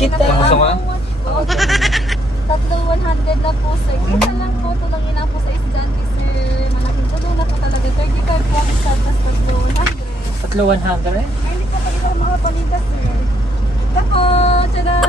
Kita. Gusto mo? Tatlo 100 na po sir. Kaya lang po, tulungin lang po sa estudyante sir. Malaking tulong na po talaga. 35 po ang start, tas tatlo 100. Tatlo 100 eh? Ay, hindi po talaga makapalinda sir. Tako! Tadaan!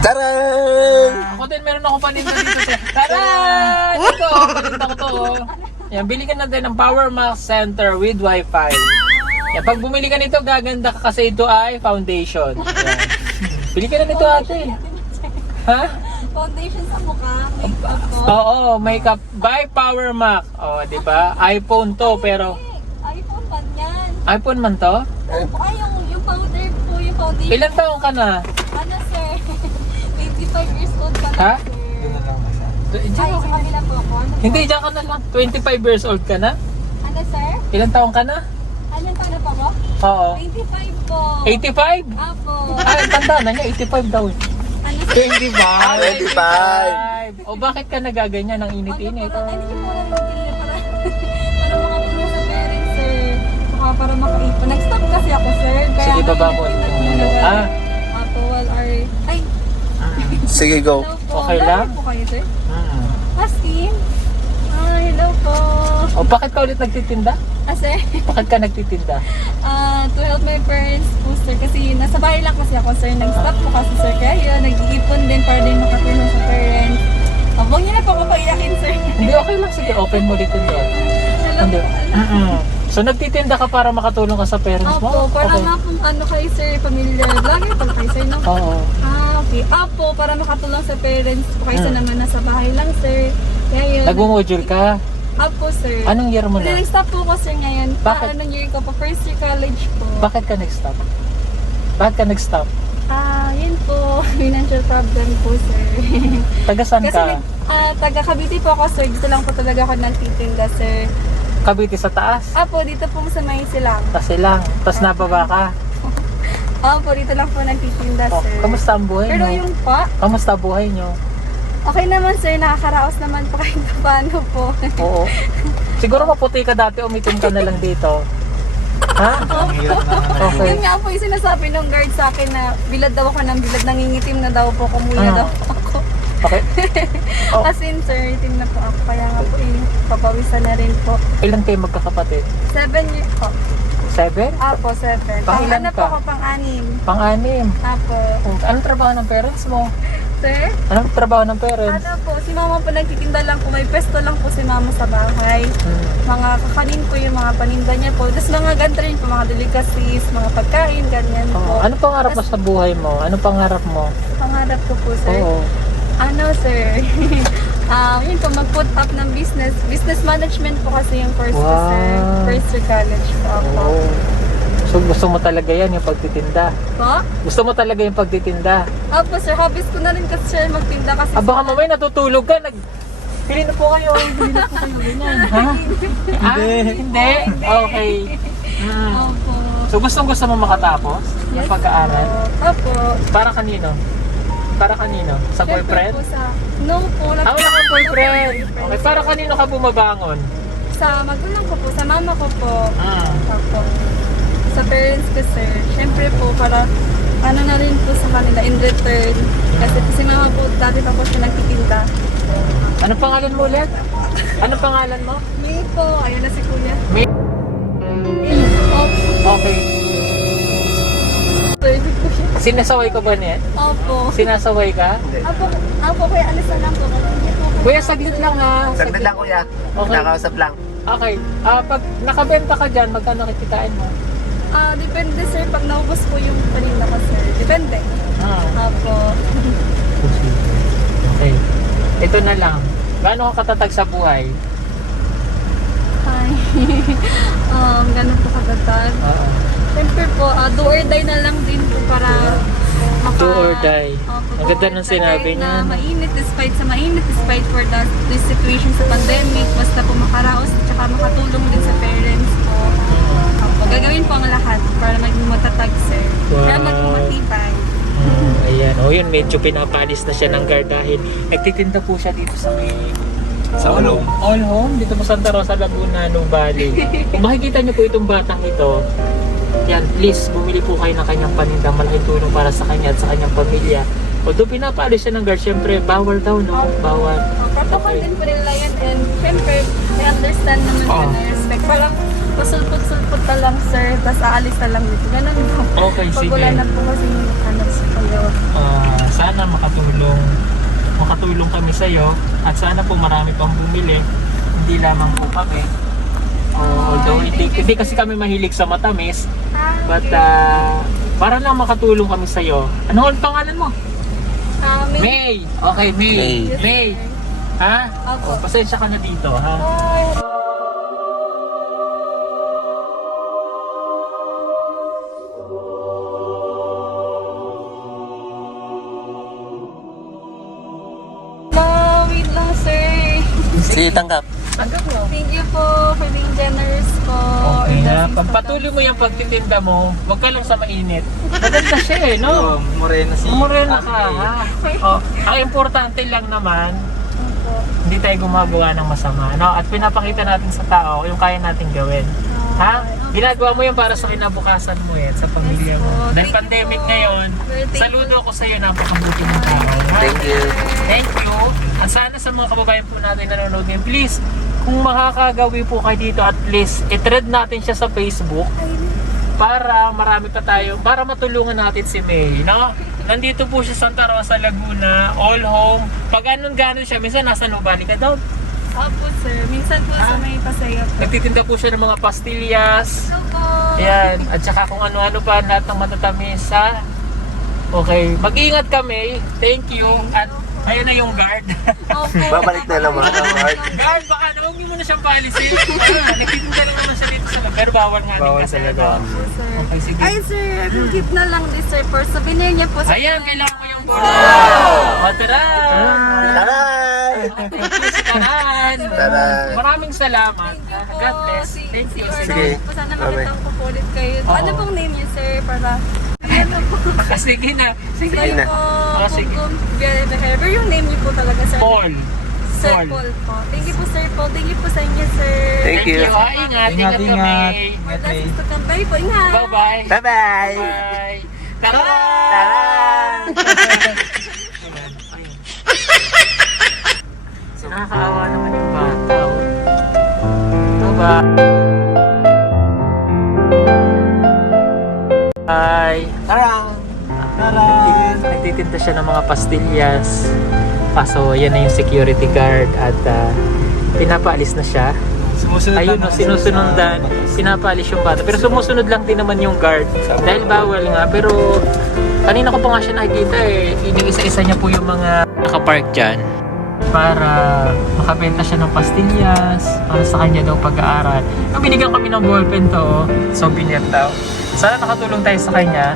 Tarang! Ako din, meron akong paninda dito sa... Taray! Ito, paninda ko to. Oh. Yan, bili ka na din ng Power Max Center with Wi-Fi. Yan, pag bumili ka nito, gaganda ka kasi ito ay foundation. Yan. Bili ka na nito ate. Ha? Foundation sa mukha. Makeup po. Oo, makeup by Power Max. Oh, di ba? iPhone to, pero... iPhone pa yan. iPhone man to? Ay, yung powder po, yung foundation. Ilan taong ka na? Ano sir? 25 years old pa Ha? lang sir. Doon na lang masa. Ay, sa kabila po ako. Ano po? Hindi, diyan ka na lang. 25 years old ka na? Ano sir? Ilan taong ka na? Anong paano pa ko? Oo. 25 po. 85? Apo. Ay, tanda na niya, 85 daw. Ano sir? 25. O bakit ka nagaganyan ng init-init? Ay, hindi po lang magbili para makatulong sa parents sir. Saka para makaipon. Nag-stop kasi ako sir. Kaya Sige, baba mo. Ah. Apo, ay. Sige, go. Hello po. Okay lang? Dami po kayo sir. Hmm. Askin? Hello po. O bakit ka ulit nagtitinda? Sir? Bakit ka nagtitinda? To help my parents po sir. Kasi nasa bahay lang kasi ako sir. Nag-stop po kasi sir. Kaya yun, nag-iipon din para din makatulong sa parents. Huwag niyo na po ako paiyakin sir. Hindi, okay lang. Sige, open mo ulit yun. Hello Hindi. po. So nagtitinda ka para makatulong ka sa parents mo? Opo, para Okay. nga pong ano kayo sir, familiar. Vlogger pala kayo sir, no? Oo. Okay. Opo, para makatulong sa parents po kaysa naman nasa bahay lang sir. Kaya yun. Nag-module ka? Opo sir. Anong year mo na? Nag-stop po ko sir ngayon. Bakit? Anong year ko po? First year college po. Bakit ka nag-stop? Bakit ka nag-stop? Yun po. Financial problem po sir. Taga saan Kasi ka? taga Cavite po ako sir. Gusto lang po talaga ako nagtitinda sir. Cavite sa taas? Apo, dito po sa may silang. Kasi lang. Tapos nababa ka. Apo, dito lang po nagtitinda Oh, sir. kamusta ang buhay Pero nyo? yung pa, Kamusta buhay nyo? okay naman sir, nakakaraos naman po kahit paano po. Oo. Siguro maputi ka dati, umitim ka na lang dito. Ha? Ang hirap na. Okay. Yun nga po yung sinasabi ng guard sa akin na bilad daw ako ng bilad, nangingitim na daw po, kumuya daw ako. Okay. Oh. As in sir, itim na po ako, kaya nga po papawisan na rin po. Ilan kayo magkakapatid? 7 years po. 7? Apo, 7. Pangilan Ano po ka? ako, pang-anim. Pang-anim. Apo. Oh, anong trabaho ng parents mo? Sir? Anong trabaho ng parents? Ano po, si mama po nagtitinda lang po, may pesto lang po si mama sa bahay. Mga kakanin po yung mga paninda niya po. Tapos mga ganito rin po, mga delicacies, mga pagkain, ganyan po. Oh, ano pangarap mo sa buhay mo? Ano pangarap mo? Pangarap ko po, sir. Oo. Ano, sir? Yun po, mag-put up ng business. Business management po kasi yung first ko, sir. Wow. First year college po ako. Oo. So gusto mo talaga yan, yung pagtitinda? Po? Gusto mo talaga yung pagtitinda? Opo, sir. Hobbies ko na rin kasi, sir, magtinda kasi. Baka mamaya natutulog ka, Pili na po kayo, pili na po kayo, ganyan. Ha? Hindi. Okay. Opo. So gusto mo makatapos ng pag-aaral? Opo. Para kanino? Para kanino? Sa Siyempre boyfriend? po no po. Wala kang boyfriend. Okay, para kanino ka bumabangon? Sa magulang ko po, sa mama ko po. Ah. Opo. Sa parents ko, sir. Siyempre po, para ano na rin po sa kanila in return. Kasi po si mama po, dati pa po siya nagtitinda. Ano pangalan mo ulit? Ano pangalan mo? May po, ayun na si kuya. May. Opo. Okay. Sir, si kuya. Sinasaway ka ba niya? Opo. Sinasaway ka? Opo, kuya, alis na lang po. Kasi hindi po. Kuya, saglit lang ha. Saglit lang, kuya. Okay. Nakausap lang. Okay. Pag nakabenta ka dyan, magkano kikitain mo? Depende, sir. Pag naubos po yung paninda ko, sir. Depende. Opo. Okay. Ito na lang. Gaano ka katatag sa buhay? Ay. Ganun po katatag. Siyempre po, do or die na lang din po para Do or die. Opo, Ang ganda ng sinabi kahit na niya. mainit, despite for this situation sa pandemic, basta po makaraos at saka makatulong din sa parents po. Opo, gagawin po ang lahat para maging matatag, sir. Wow. Para maging matibay. Ayan. O yun, medyo pinapalis na siya ng guard dahil nagtitinda po siya dito sa may... Sa All Home. All Home, dito po Santa Rosa, Laguna, Nubali. Kung makikita niyo po itong batang ito, Yan, please, bumili po kayo ng kanyang paninda. Malaking tulong para sa kanya at sa kanyang pamilya. Although pinapaalis siya ng guard, syempre, bawal daw, no? Bawal. Protocol din po nila yan, and syempre, I understand naman Oo. and I respect. Parang pasulpot-sulpot na lang, sir, tapos aalis na lang dito. Ganun po. Okay, Pag sige. wala na po kasi sa kayo. Sana makatulong kami sa iyo at sana po marami pang bumili, hindi lamang po kami. Although hindi kasi kami mahilig sa matamis, but para lang makatulong kami sa iyo. Ano ang pangalan mo? May... May. Okay, May. May. May. Ha? Opo. Pasensya ka na dito, ha? Wait lang, sir. Sige, tanggap. Thank you po for being generous po. Okay Or na. blessings Pagpatuloy mo yung pagtitinda mo, huwag ka lang sa mainit. Maganda siya eh, no? Morena si Morena ka, ha? Ang importante lang naman, Opo. hindi tayo gumagawa ng masama, no? At pinapakita natin sa tao yung kaya nating gawin. Ha? Ginagawa mo yan para sa kinabukasan mo eh, at sa pamilya mo. Yes po. Dahil Thank you pandemic po. ngayon, Well, thank saludo ako sa iyo, napakabuti mong tao. Ha? Thank you. Thank you. At sana sa mga kababayan po natin nanonood ngayon, please, kung makakagawi po kayo dito, at least, i-thread natin siya sa Facebook para marami pa tayo, para matulungan natin si May, no? Nandito po siya sa Santa Rosa, Laguna, all home. Pag ganon siya, minsan nasa Nubali ka daw. Opo, sir. Minsan po sa may pasaya po. Nagtitinda po siya ng mga pastillas. Hello po. Ayan, at saka kung ano-ano pa, lahat ng matatamis, ha? Okay, mag-iingat kami. Thank you. At ayun na yung guard. Opo. Babalik na naman ang heart. Guard, baka huwag niyo muna siyang paalisin. Nagtitinda lang naman siya dito sa loob. Pero bawal nga din Bawal kasi. talaga. ano. Opo, sir. Okay, sige. Ay, sir. Gift na lang this, sir. For souvenir niya po. Ayan, kailangan mo yung bola. O, tara! Taray! Taran! Taran! Maraming salamat. Thank you po. God bless. Thank you. Sige. Po, sana Bye-bye. makita ko po ulit kayo. Oo. Ano pong name niya, sir? Para... Ano po? Sige na. Sige Sige na. na. Po, sige. Pugong Behavior. Yung name niyo po talaga, sir. Paul. Sir Paul. Paul po. Thank you po, Sir Paul. Thank you po sa inyo, sir. Thank you. Ingat. Ingat kami. More blessings to come. Bye po. Ingat. Bye-bye. Bye-bye! Bye. Tara! Taran! Nakakaawa naman yung bata. Oh. Bye-bye. Bye. Tarang! Tarang! Nagtitinda siya ng mga pastillas. Kaso yan na yung security guard at pinapaalis na siya. Sumusunod Ayun no, sinusundan, pinapaalis yung bata. Pero sumusunod lang din naman yung guard dahil bawal nga. Pero kanina ko pa nga siya nakikita eh. Inisa-isa niya po yung mga nakapark dyan para makabenta siya ng pastillas para sa kanya daw pag-aaral. Nung binigyan kami ng ballpen to, souvenir daw. Sana nakatulong tayo sa kanya.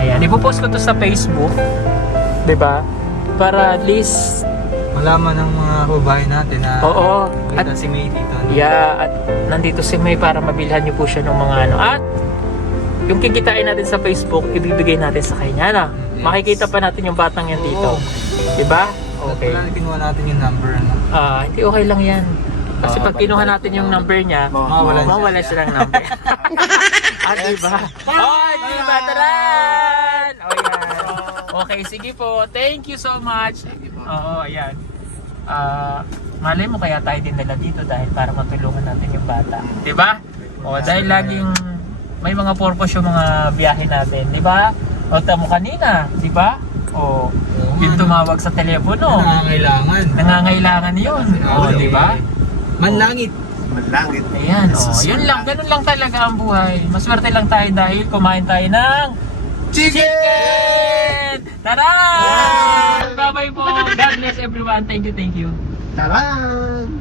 Ayan, ipopost ko to sa Facebook. 'Di ba? Para at least Malaman ng mga kababayan natin na oo. At si May dito. yeah, at nandito si May para mabilhan niyo po siya ng mga ano. At yung kikitain natin sa Facebook, ibibigay natin sa kanya na. Yes. Makikita pa natin yung batang yan dito. Oo. 'Di ba? Okay. Okay. Wala na kinuha natin yung number. No? Hindi okay lang yan. Kasi pag kinuha natin yung number niya, Mawawalan siya. mawala siya ng number. Diba? Diba? Taran! Yan. Okay, sige po. Thank you so much. Oo, ayan. Malay mo kaya tayo din dala dito dahil para matulungan natin yung bata. Diba? Dahil laging may mga purpose yung mga biyahe natin. Diba? O tamo kanina. Diba? Yung tumawag sa telepono. Nangangailangan. Nangangailangan yun. Diba? Manlangit. Malangit. Ayan, yun lang, ganun lang talaga ang buhay. Maswerte lang tayo dahil kumain tayo ng chicken! Tara! Bye-bye po! God bless everyone. Thank you, thank you. Tarang!